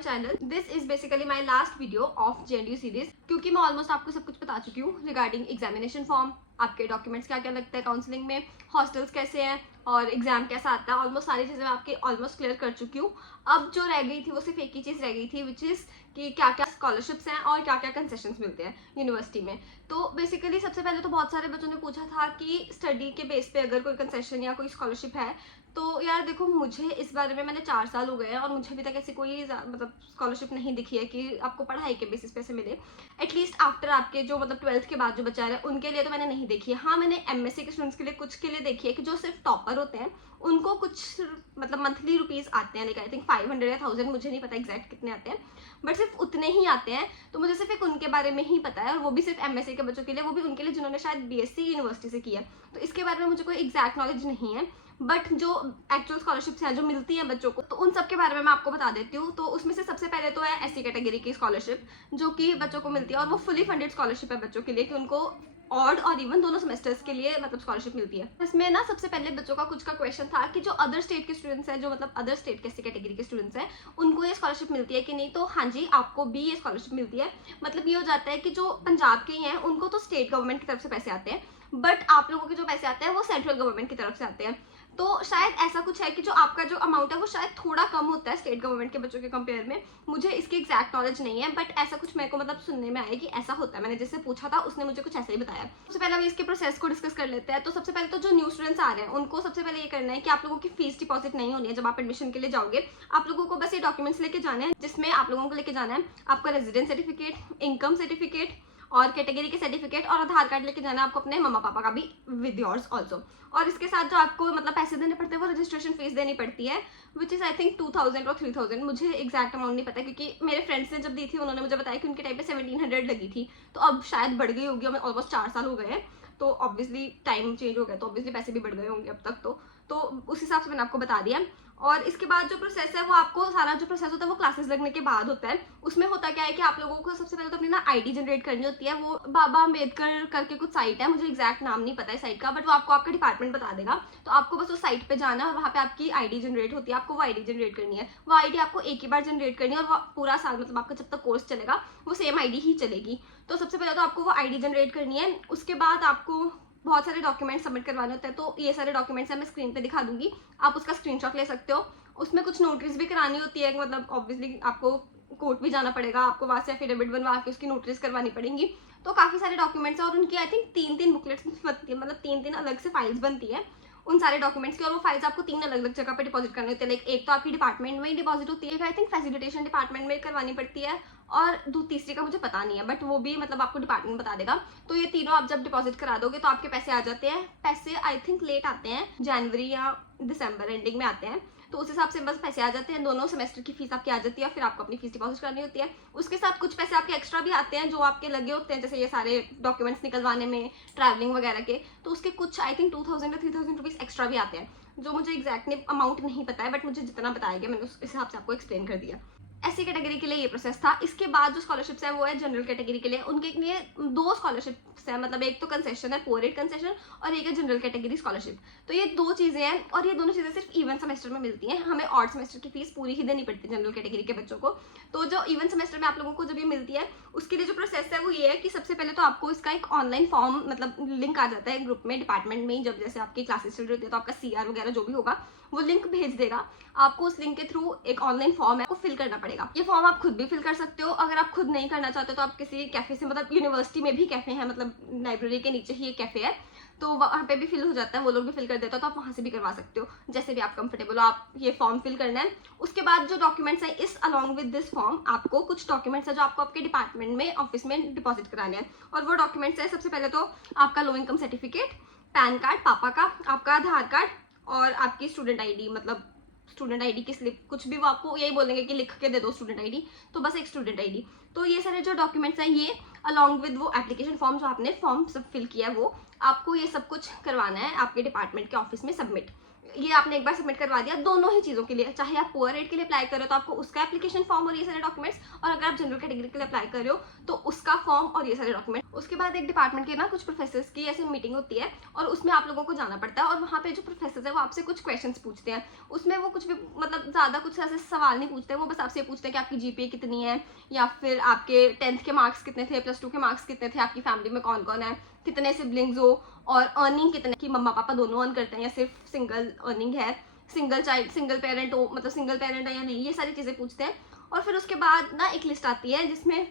Channel. This is basically my last video of JNDU series, क्योंकि मैं almost आपको सब कुछ बता चुकी हूँ रिगार्डिंग एग्जामिनेशन फॉर्म, आपके डॉक्यूमेंट्स क्या क्या लगता है काउंसलिंग में, हॉस्टल्स कैसे हैं और एग्जाम कैसा आता है। ऑलमोस्ट सारी चीज़ें मैं आपकी ऑलमोस्ट क्लियर कर चुकी हूँ। अब जो रह गई थी वो सिर्फ एक ही चीज़ रह गई थी, विच इज़ कि क्या क्या स्कॉलरशिप्स हैं और क्या क्या कंसेशंस मिलते हैं यूनिवर्सिटी में। तो बेसिकली सबसे पहले तो बहुत सारे बच्चों ने पूछा था कि स्टडी के बेस पे अगर कोई कंसेशन या कोई स्कॉलरशिप है, तो यार देखो, मुझे इस बारे में मैंने 4 साल हो गए हैं और मुझे अभी तक ऐसी कोई मतलब स्कॉलरशिप नहीं दिखी है कि आपको पढ़ाई के बेसिस पे से मिले। एटलीस्ट आफ्टर आपके जो मतलब 12th के बाद जो बच्चा है उनके लिए तो मैंने नहीं देखी है। हाँ, मैंने MSc के स्टूडेंट्स के लिए कुछ के लिए देखी है कि जो सिर्फ टॉपर होते हैं उनको कुछ मतलब मंथली रुपीज़ आते हैं, लेकिन आई थिंक 500 या 1000, मुझे नहीं पता एग्जैक्ट कितने आते हैं, बट सिर्फ उतने ही आते हैं। तो मुझे सिर्फ एक उनके बारे में ही पता है, और वो भी सिर्फ MSc के बच्चों के लिए, वो भी उनके लिए जिन्होंने शायद BSc यूनिवर्सिटी से किया। तो इसके बारे में मुझे कोई एग्जैक्ट नॉलेज नहीं है, बट जो एक्चुअल स्कॉलरशिप्स हैं जो मिलती हैं बच्चों को, तो उन सब के बारे में मैं आपको बता देती हूँ। तो उसमें से सबसे पहले तो है SC कैटेगरी की स्कॉलरशिप, जो कि बच्चों को मिलती है, और वो फुली फंडेड स्कॉलरशिप है बच्चों के लिए कि उनको ऑड और इवन दोनों सेमेस्टर्स के लिए मतलब स्कॉलरशिप मिलती है। इसमें ना सबसे पहले बच्चों का कुछ का क्वेश्चन था कि जो अदर स्टेट के स्टूडेंट्स हैं, जो मतलब अदर स्टेट के SC कैटेगरी के स्टूडेंट्स हैं, उनको ये स्कॉलरशिप मिलती है कि नहीं। तो हाँ जी, आपको भी ये स्कॉलरशिप मिलती है। मतलब ये हो जाता है कि जो पंजाब के ही हैं उनको तो स्टेट गवर्नमेंट की तरफ से पैसे आते हैं, बट आप लोगों के जो पैसे आते हैं वो सेंट्रल गवर्नमेंट की तरफ से आते हैं। तो शायद ऐसा कुछ है कि जो आपका जो अमाउंट है वो शायद थोड़ा कम होता है स्टेट गवर्नमेंट के बच्चों के कंपेयर में। मुझे इसकी एग्जैक्ट नॉलेज नहीं है, बट ऐसा कुछ मेरे को मतलब सुनने में आया कि ऐसा होता है। मैंने जिससे पूछा था उसने मुझे कुछ ऐसा ही बताया। सबसे पहले हम इसके प्रोसेस को डिस्कस कर लेते हैं। तो सबसे पहले तो जो न्यू स्टूडेंट्स आ रहे हैं उनको सबसे पहले ये करना है कि आप लोगों की फीस डिपॉजिट नहीं होनी है। जब आप एडमिशन के लिए जाओगे, आप लोगों को बस ये डॉक्यूमेंट्स लेके जाने हैं, जिसमें आप लोगों को लेके जाना है आपका रेजिडेंस सर्टिफिकेट, इनकम सर्टिफिकेट और कैटेगरी के सर्टिफिकेट, और आधार कार्ड लेके जाना है आपको अपने मम्मा पापा का भी विद योर्स ऑल्सो। और इसके साथ जो आपको मतलब पैसे देने पड़ते हैं वो रजिस्ट्रेशन फीस देनी पड़ती है, विच इज़ आई थिंक 2000 और 3000। मुझे एग्जैक्ट अमाउंट नहीं पता, क्योंकि मेरे फ्रेंड्स ने जब दी थी उन्होंने मुझे बताया कि उनके टाइम पे 1700 लगी थी। तो अब शायद बढ़ गई होगी, ऑलमोस्ट 4 साल हो गए हैं, तो ऑब्वियसली टाइम चेंज हो गया, तो ऑब्वियसली पैसे भी बढ़ गए होंगे अब तक। तो उस हिसाब से मैंने आपको बता दिया। और इसके बाद जो प्रोसेस है वो आपको सारा जो प्रोसेस होता है वो क्लासेस लगने के बाद होता है। उसमें होता क्या है कि आप लोगों को सबसे पहले तो अपनी ना ID जनरेट करनी होती है। वो बाबा अम्बेडकर करके कुछ साइट है, मुझे एग्जैक्ट नाम नहीं पता है साइट का, बट वो आपको आपका डिपार्टमेंट बता देगा। तो आपको बस उस साइट पे जाना है और वहाँ पे आपकी ID जनरेट होती है। आपको वो ID जनरेट करनी है। वो ID आपको एक ही बार जनरेट करनी है, और वो पूरा साल मतलब आपका जब तक कोर्स चलेगा वो सेम ID ही चलेगी। तो सबसे पहले तो आपको वो ID जनरेट करनी है। उसके बाद आपको बहुत सारे डॉक्यूमेंट सबमिट करवाने होते हैं। तो ये सारे डॉक्यूमेंट्स मैं स्क्रीन पे दिखा दूंगी, आप उसका स्क्रीनशॉट ले सकते हो। उसमें कुछ नोटरीज भी करानी होती है, मतलब ऑब्वियसली आपको कोर्ट भी जाना पड़ेगा, आपको वहाँ से एफिडेविट बनवा के उसकी नोटरीज करवानी पड़ेंगी। तो काफ़ी सारे डॉक्यूमेंट्स हैं, और उनकी आई थिंक 3-3 बुकलेट्स बनती है, मतलब 3-3 अलग से फाइल्स बनती है उन सारे डॉक्यूमेंट्स की। और वो फाइल्स आपको 3 अलग अलग जगह पे डिपॉजिट करनी होती है। लाइक एक तो आपकी डिपार्टमेंट में ही डिपॉजिट होती है, आई थिंक फैसिलिटेशन डिपार्टमेंट में करवानी पड़ती है, और तीसरी का मुझे पता नहीं है, बट वो भी मतलब आपको डिपार्टमेंट बता देगा। तो ये तीनों आप जब डिपॉजिट करा दोगे तो आपके पैसे आ जाते हैं। पैसे आई थिंक लेट आते हैं, जनवरी या दिसंबर एंडिंग में आते हैं। तो उस हिसाब से बस पैसे आ जाते हैं, दोनों सेमेस्टर की फीस आपकी आ जाती है, फिर आपको अपनी फीस डिपॉजिट करनी होती है। उसके साथ कुछ पैसे आपके एक्स्ट्रा भी आते हैं जो आपके लगे होते हैं, जैसे ये सारे डॉक्यूमेंट्स निकलवाने में, ट्रैवलिंग वगैरह के। तो उसके कुछ आई थिंक 2000 या 3000 रुपीज़ एक्स्ट्रा भी आते हैं, जो मुझे एग्जैक्टली अमाउंट नहीं पता है, बट मुझे जितना बताया गया मैंने उस हिसाब से आपको एक्सप्लेन कर दिया। SC कैटेगरी के लिए ये प्रोसेस था। इसके बाद जो स्कॉलरशिप्स है वो है जनरल कैटेगरी के लिए। उनके लिए 2 स्कॉलरशिप्स है, मतलब एक तो कंसेशन है, पोरेट कंसेशन, और एक है जनरल कैटेगरी स्कॉलरशिप। तो ये 2 चीज़ें हैं, और ये दोनों चीज़ें सिर्फ इवन सेमेस्टर में मिलती हैं। हमें ऑड सेमेस्टर की फीस पूरी ही देनी पड़ती है जनरल कैटेगरी के बच्चों को। तो जो इवन सेमेस्टर में आप लोगों को जब ये मिलती है, उसके लिए जो प्रोसेस है वो ये है कि सबसे पहले तो आपको इसका एक ऑनलाइन फॉर्म मतलब लिंक आ जाता है ग्रुप में, डिपार्टमेंट में ही। जब जैसे आपकी क्लासेस चल रही होती है तो आपका CR वगैरह जो भी होगा वो लिंक भेज देगा आपको। उस लिंक के थ्रू एक ऑनलाइन फॉर्म है, आपको फिल करना पड़ेगा। ये फॉर्म आप खुद भी फिल कर सकते हो। अगर आप खुद नहीं करना चाहते तो आप किसी कैफे से, मतलब यूनिवर्सिटी में भी कैफे है, मतलब लाइब्रेरी के नीचे ही एक कैफे है, तो वहाँ पे भी फिल हो जाता है, वो लोग भी फिल कर देते हो, तो आप वहाँ से भी करवा सकते हो, जैसे भी आप कंफर्टेबल हो। आप ये फॉर्म फिल करना है। उसके बाद जो डॉक्यूमेंट्स हैं, इस अलॉन्ग विद दिस फॉर्म आपको कुछ डॉक्यूमेंट्स है जो आपको आपके डिपार्टमेंट में, ऑफिस में डिपॉजिट कराने हैं। और वो डॉक्यूमेंट्स है सबसे पहले तो आपका low income certificate, pan card पापा का, आपका आधार कार्ड, और आपकी स्टूडेंट ID, मतलब स्टूडेंट ID की स्लिप, कुछ भी वो आपको यही बोलेंगे कि लिख के दे दो स्टूडेंट ID, तो बस एक स्टूडेंट ID। तो ये सारे जो डॉक्यूमेंट्स हैं ये अलॉन्ग विद वो एप्लीकेशन फॉर्म जो आपने फॉर्म सब फिल किया है, वो आपको ये सब कुछ करवाना है आपके डिपार्टमेंट के ऑफिस में सबमिट। ये आपने एक बार सबमिट करवा दिया दोनों ही चीज़ों के लिए, चाहे आप पुअर एड के लिए अप्लाई कर रहे हो तो आपको उसका एप्लीकेशन फॉर्म और ये सारे डॉक्यूमेंट्स, और अगर आप जनरल कैटेगरी के लिए अप्लाई कर रहे हो तो उसका फॉर्म और ये सारे डॉक्यूमेंट। उसके बाद एक डिपार्टमेंट के ना कुछ प्रोफेसर्स की ऐसी मीटिंग होती है और उसमें आप लोगों को जाना पड़ता है, और वहाँ पे जो प्रोफेसर है वो आपसे कुछ क्वेश्चंस पूछते हैं। उसमें वो कुछ भी मतलब ज़्यादा कुछ ऐसे सवाल नहीं पूछते, वो बस आपसे पूछते हैं कि आपकी जीपीए कितनी है, या फिर आपके 10th के मार्क्स कितने थे, +2 के मार्क्स कितने थे, आपकी फैमिली में कौन कौन है, कितने सिबलिंग्स हो, और अर्निंग कितने की मम्मा पापा दोनों अर्न करते हैं या सिर्फ सिंगल अर्निंग है, सिंगल चाइल्ड सिंगल पेरेंट हो, मतलब सिंगल पेरेंट है या नहीं, ये सारी चीज़ें पूछते हैं। और फिर उसके बाद ना एक लिस्ट आती है जिसमें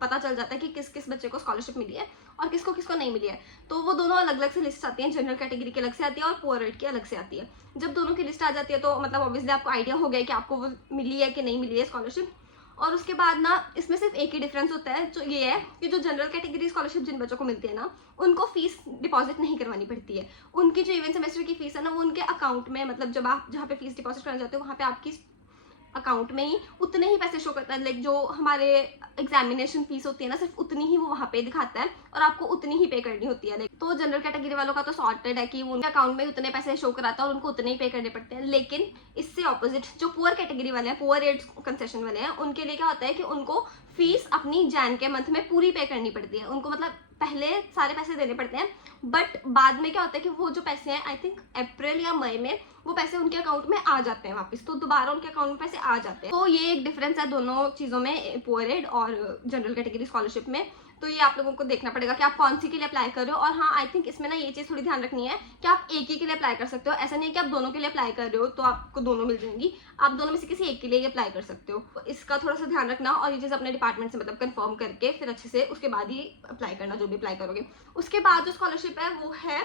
पता चल जाता है कि किस किस बच्चे को स्कॉलरशिप मिली है और किसको किसको नहीं मिली है। तो वो दोनों अलग अलग से लिस्ट आती हैं, जनरल कैटेगरी की अलग से आती है और पुअर रेट की अलग से आती है। जब दोनों की लिस्ट आ जाती है तो मतलब ऑब्वियसली आपको आइडिया हो गया कि आपको वो मिली है कि नहीं मिली है स्कॉलरशिप। और उसके बाद ना इसमें सिर्फ एक ही डिफरेंस होता है, जो ये है कि जो जनरल कैटेगरी स्कॉलरशिप जिन बच्चों को मिलती है ना, उनको फीस डिपॉजिट नहीं करवानी पड़ती है। उनकी जो इवेंट सेमेस्टर की फीस है ना, वो उनके अकाउंट में, मतलब जब आप जहाँ पे फीस डिपॉजिट करना चाहते हो वहाँ पे आपकी अकाउंट में ही उतने ही पैसे शो करता है। लाइक जो हमारे एग्जामिनेशन फीस होती है ना, सिर्फ उतनी ही वो वहाँ पे दिखाता है और आपको उतनी ही पे करनी होती है। तो जनरल कैटेगरी वालों का तो सॉर्टेड है कि उनके अकाउंट में उतने पैसे शो कराता है और उनको उतने ही पे करने पड़ते हैं। लेकिन इससे ऑपोजिट जो पुअर कैटेगरी वाले हैं, पुअर एड कंसेशन वाले हैं, उनके लिए क्या होता है कि उनको फीस अपनी जैन के मंथ में पूरी पे करनी पड़ती है। उनको मतलब पहले सारे पैसे देने पड़ते हैं, बट बाद में क्या होता है कि वो जो पैसे हैं, आई थिंक अप्रैल या मई में वो पैसे उनके अकाउंट में आ जाते हैं वापस, तो दोबारा उनके अकाउंट में पैसे आ जाते हैं। तो ये एक डिफरेंस है दोनों चीज़ों में, पुअर एड और जनरल कैटेगरी स्कॉलरशिप में। तो ये आप लोगों को देखना पड़ेगा कि आप कौन सी के लिए अप्लाई कर रहे हो। और हाँ, आई थिंक इसमें ना ये चीज़ थोड़ी ध्यान रखनी है कि आप एक ही के लिए अप्लाई कर सकते हो। ऐसा नहीं है कि आप दोनों के लिए अप्लाई कर रहे हो तो आपको दोनों मिल जाएंगी, आप दोनों में से किसी एक के लिए ही अप्लाई कर सकते हो। तो इसका थोड़ा सा ध्यान रखना, और ये चीज़ अपने डिपार्टमेंट से मतलब कंफर्म करके फिर अच्छे से उसके बाद ही अप्लाई करना, जो भी अप्लाई करोगे। उसके बाद जो स्कॉलरशिप है वो है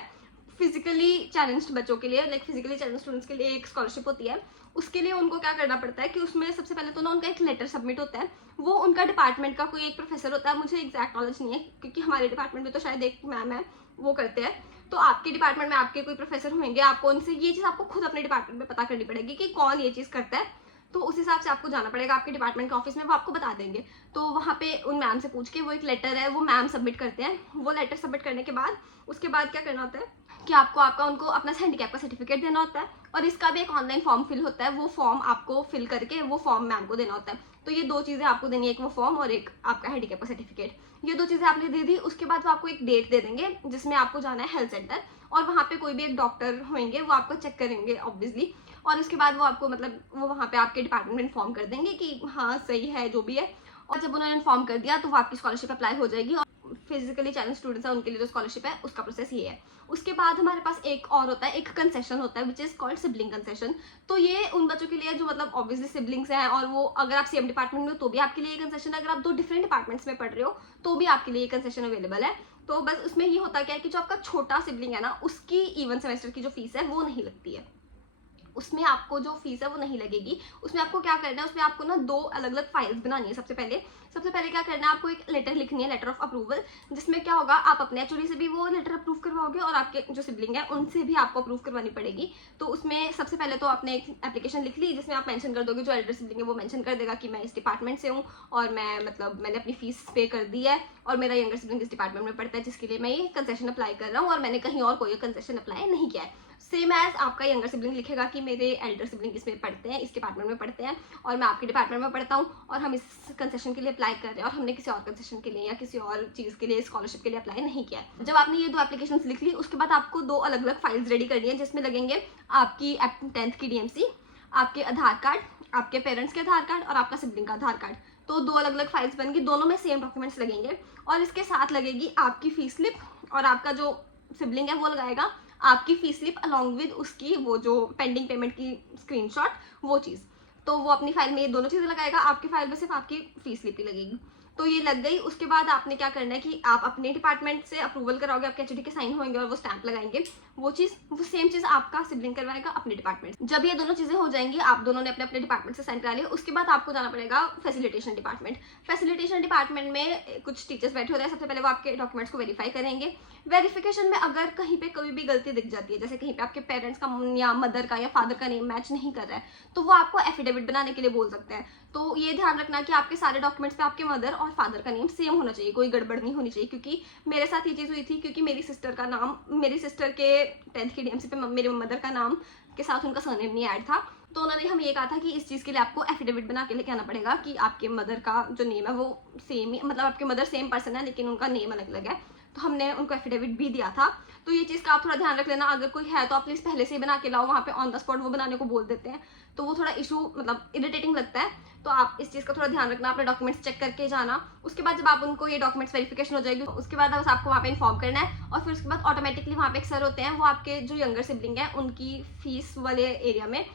फिजिकली चैलेंज्ड बच्चों के लिए, लाइक फिजिकली चैलेंज स्टूडेंट्स के लिए एक स्कॉलरशिप होती है। उसके लिए उनको क्या करना पड़ता है कि उसमें सबसे पहले तो ना उनका एक लेटर सबमिट होता है। वो उनका डिपार्टमेंट का कोई एक प्रोफेसर होता है, मुझे एग्जैक्ट नॉलेज नहीं है क्योंकि हमारे डिपार्टमेंट में तो शायद एक मैम है वो करते हैं। तो आपके डिपार्टमेंट में आपके कोई प्रोफेसर होंगे, आपको उनसे ये चीज़ आपको खुद अपने डिपार्टमेंट में पता करनी पड़ेगी कि कौन ये चीज़ करता है। तो उस हिसाब से आपको जाना पड़ेगा आपके डिपार्टमेंट के ऑफिस में, वो आपको बता देंगे। तो वहाँ पे उन मैम से पूछ के वो एक लेटर है वो मैम सबमिट करते हैं। वो लेटर सबमिट करने के बाद उसके बाद क्या करना होता है कि आपको उनको अपना हैंडीकैप का सर्टिफिकेट देना होता है, और इसका भी एक ऑनलाइन फॉर्म फिल होता है। वो फॉर्म आपको फिल करके वो फॉर्म मैम को देना होता है। तो ये दो चीज़ें आपको देनी है, एक वो फॉर्म और एक आपका हैंडीकैप का सर्टिफिकेट। ये दो चीज़ें आपने दे दी। उसके बाद वो आपको एक डेट दे देंगे जिसमें आपको जाना है हेल्थ सेंटर, और वहाँ पे कोई भी एक डॉक्टर होंगे वो आपको चेक करेंगे ऑब्वियसली। और उसके बाद वो आपको मतलब वो वहाँ पे आपके डिपार्टमेंट में इन्फॉर्म कर देंगे कि हाँ सही है जो भी है। और जब उन्होंने इन्फॉर्म कर दिया तो वो आपकी स्कॉलरशिप अप्लाई हो जाएगी। और फिजिकली चैलेंज स्टूडेंट्स हैं उनके लिए जो स्कॉलरशिप है उसका प्रोसेस ये है। उसके बाद हमारे पास एक और होता है, एक कंसेशन होता है which is called sibling concession. तो ये उन बच्चों के लिए जो मतलब ऑब्वियसली सिबलिंग्स हैं, और वो अगर आप सेम डिपार्टमेंट में हो तो भी आपके लिए कंसेशन है, अगर आप दो डिफरेंट डिपार्टमेंट्स में पढ़ रहे हो तो भी आपके लिए कंसेशन अवेलेबल है। तो बस उसमें ये होता क्या है कि जो आपका छोटा सिबलिंग है ना, उसकी इवन सेमेस्टर की जो फीस है वो नहीं लगती है। उसमें आपको जो फीस है वो नहीं लगेगी। उसमें आपको क्या करना है, उसमें आपको ना दो अलग अलग फाइल्स बनानी है। सबसे पहले क्या करना है, आपको एक लेटर लिखनी है, लेटर ऑफ अप्रूवल, जिसमें क्या होगा आप अपने एचओडी से भी वो लेटर अप्रूव करवाओगे और आपके जो सिबलिंग है उनसे भी आपको अप्रूव करवानी पड़ेगी। तो उसमें सबसे पहले तो आपने एक एप्लीकेशन लिख ली जिसमें आप मेंशन कर दोगे, जो एल्डर सिबलिंग है वो मेंशन कर देगा कि मैं इस डिपार्टमेंट से हूँ और मैंने अपनी फीस पे कर दी है, और मेरा यंगर सिबलिंग इस डिपार्टमेंट में पढ़ता है जिसके लिए मैं ये कंसेशन अप्लाई कर रहा हूँ, और मैंने कहीं और कोई कंसेशन अप्लाई नहीं किया है। सेम एज आपका यंगर सिबलिंग लिखेगा कि मेरे एल्डर सिबलिंग इसमें पढ़ते हैं, इस डिपार्टमेंट में पढ़ते हैं, और मैं आपके डिपार्टमेंट में पढ़ता हूँ, और हम इस कंसेशन के लिए अप्लाई कर रहे हैं, और हमने किसी और कंसेशन के लिए या किसी और चीज़ के लिए स्कॉलरशिप के लिए अप्लाई नहीं किया है। जब आपने ये दो एप्लीकेशंस लिख ली उसके बाद आपको दो अलग अलग फाइल्स रेडी करनी है, जिसमें लगेंगे आपकी 10th की DMC, आपके आधार कार्ड, आपके पेरेंट्स के आधार कार्ड, और आपका सिबलिंग का आधार कार्ड। तो दो अलग अलग फाइल्स बन गई, दोनों में सेम डॉक्यूमेंट्स लगेंगे, और इसके साथ लगेगी आपकी फीस स्लिप, और आपका जो सिबलिंग है वो लगाएगा आपकी फीस स्लिप अलॉन्ग विद उसकी वो जो पेंडिंग पेमेंट की स्क्रीनशॉट, वो चीज़। तो वो अपनी फाइल में ये दोनों चीज़ें लगाएगा, आपकी फाइल में सिर्फ आपकी फीस स्लिप ही लगेगी। तो ये लग गई। उसके बाद आपने क्या करना है कि आप अपने डिपार्टमेंट से अप्रूवल कराओगे, आपके एचओडी के साइन होंगे और वो स्टैंप लगाएंगे। वो सेम चीज़ आपका सिबलिंग करवाएगा अपने डिपार्टमेंट। जब ये दोनों चीज़ें हो जाएंगी, आप दोनों ने अपने अपने डिपार्टमेंट से साइन करा लिया, उसके बाद आपको जाना पड़ेगा फैसिलिटेशन डिपार्टमेंट। फैसिलिटेशन डिपार्टमेंट में कुछ टीचर्स बैठे होते हैं। सबसे पहले वो आपके डॉक्यूमेंट्स को वेरीफाई करेंगे। वेरिफिकेशन में अगर कहीं पे कोई भी गलती दिख जाती है, जैसे कहीं पे आपके पेरेंट्स का या मदर का या फादर का नेम मैच नहीं कर रहा है, तो वो आपको एफिडेविट बनाने के लिए बोल सकते हैं। तो ये ध्यान रखना कि आपके सारे डॉक्यूमेंट्स पे आपके मदर और फादर का नेम सेम होना चाहिए, कोई गड़बड़ नहीं होनी चाहिए। क्योंकि मेरे साथ ये चीज़ हुई थी, क्योंकि मेरी सिस्टर का नाम, मेरी सिस्टर के 10th की डीएमसी पे मेरे मदर का नाम के साथ उनका सरनेम नहीं ऐड था। तो उन्होंने हमें ये कहा था कि इस चीज़ के लिए आपको एफिडेविट बना के लेके आना पड़ेगा कि आपके मदर का जो नेम है वो सेम ही, मतलब आपके मदर सेम पर्सन है लेकिन उनका नेम अलग अलग है। तो हमने उनको एफिडेविट भी दिया था। तो ये चीज़ का आप थोड़ा ध्यान रख लेना, अगर कोई है तो आप प्लीज़ पहले से ही बना के लाओ, वहाँ पे ऑन द स्पॉट वो बनाने को बोल देते हैं तो वो थोड़ा इशू मतलब इरिटेटिंग लगता है। तो आप इस चीज़ का थोड़ा ध्यान रखना, अपने डॉक्यूमेंट्स चेक करके जाना। उसके बाद जब आप उनको ये डॉक्यूमेंट्स वेरिफिकेशन हो जाएगी, उसके बाद बस आपको वहाँ पे इन्फॉर्म करना है। और फिर उसके बाद ऑटोमेटिकली वहाँ पे एक सर होते हैं, वो आपके जो यंगर सिबलिंग है उनकी फीस वाले एरिया में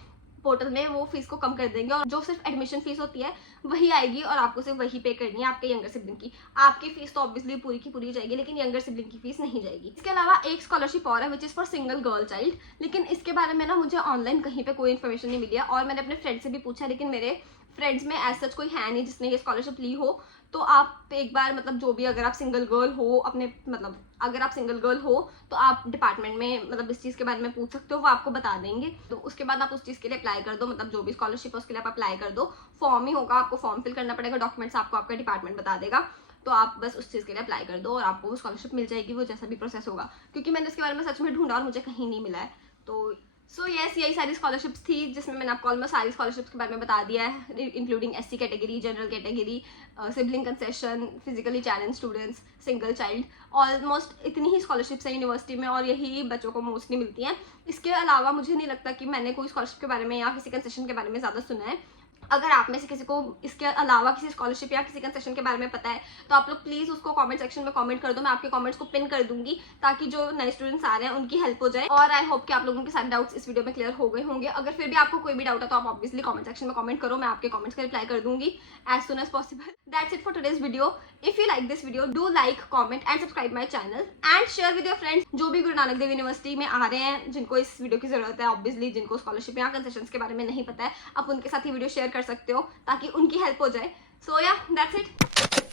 पोर्टल में वो फीस को कम कर देंगे, और जो सिर्फ एडमिशन फीस होती है वही आएगी और आपको सिर्फ वही पे करनी है आपके यंगर सिबलिंग की। आपकी फीस तो ऑब्वियसली पूरी की पूरी जाएगी, लेकिन यंगर सिबलिंग की फीस नहीं जाएगी। इसके अलावा एक स्कॉलरशिप और है which is for single girl child, लेकिन इसके बारे में ना मुझे ऑनलाइन कहीं पे कोई इन्फॉर्मेशन नहीं मिली है, और मैंने अपने फ्रेंड से भी पूछा, लेकिन मेरे फ्रेंड्स में एज सच कोई है नहीं जिसने ये स्कॉलरशिप ली हो। तो आप एक बार मतलब जो भी, अगर आप सिंगल गर्ल हो अपने, मतलब अगर आप सिंगल गर्ल हो तो आप डिपार्टमेंट में मतलब इस चीज़ के बारे में पूछ सकते हो, वो आपको बता देंगे। तो उसके बाद आप उस चीज़ के लिए अप्लाई कर दो, मतलब जो भी स्कॉलरशिप है उसके लिए आप अप्लाई कर दो। फॉर्म ही होगा, आपको फॉर्म फिल करना पड़ेगा, डॉक्यूमेंट्स आपको आपका डिपार्टमेंट बता देगा। तो आप बस उस चीज़ के लिए अप्लाई कर दो और आपको वो स्कॉलरशिप मिल जाएगी, वो जैसा भी प्रोसेस होगा। क्योंकि मैंने इसके बारे में सच में ढूंढा और मुझे कहीं नहीं मिला है। तो यही सारी स्कॉलरशिप्स थी जिसमें मैंने आपको ऑलमोस्ट सारी स्कॉलरशिप्स के बारे में बता दिया है, including SC category, general category, sibling concession, physically challenge students, single child. Almost इतनी ही स्कॉलरशिप्स हैं यूनिवर्सिटी में और यही बच्चों को मोस्टली मिलती हैं। इसके अलावा मुझे नहीं लगता कि मैंने कोई स्कॉलरशिप के बारे में या किसी कंसेशन के बारे में ज़्यादा सुना है। अगर आप में से किसी को इसके अलावा किसी स्कॉलरशिप या किसी कंसेशन के बारे में पता है तो आप लोग प्लीज़ उसको कमेंट सेक्शन में कमेंट कर दो। मैं आपके कमेंट्स को पिन कर दूंगी ताकि जो नए स्टूडेंट्स आ रहे हैं उनकी हेल्प हो जाए। और आई होप कि आप लोगों के सारे डाउट्स इस वीडियो में क्लियर हो गए होंगे। अगर फिर भी आपको कोई भी डाउट है तो आप ऑब्वियसली कमेंट सेक्शन में कमेंट करो, मैं आपके कमेंट्स का रिप्लाई कर दूंगी as soon as possible. That's it for today's video. If you like this video, do like, comment and subscribe my channel and share with your friends जो भी Guru Nanak Dev university में आ रहे हैं, जिनको इस वीडियो की जरूरत है। ऑब्वियसली जिनको स्कॉलरशिप या कंसेशंस के बारे में नहीं पता है, आप उनके साथ ही वीडियो शेयर कर सकते हो ताकि उनकी हेल्प हो जाए। सो या दैट्स इट।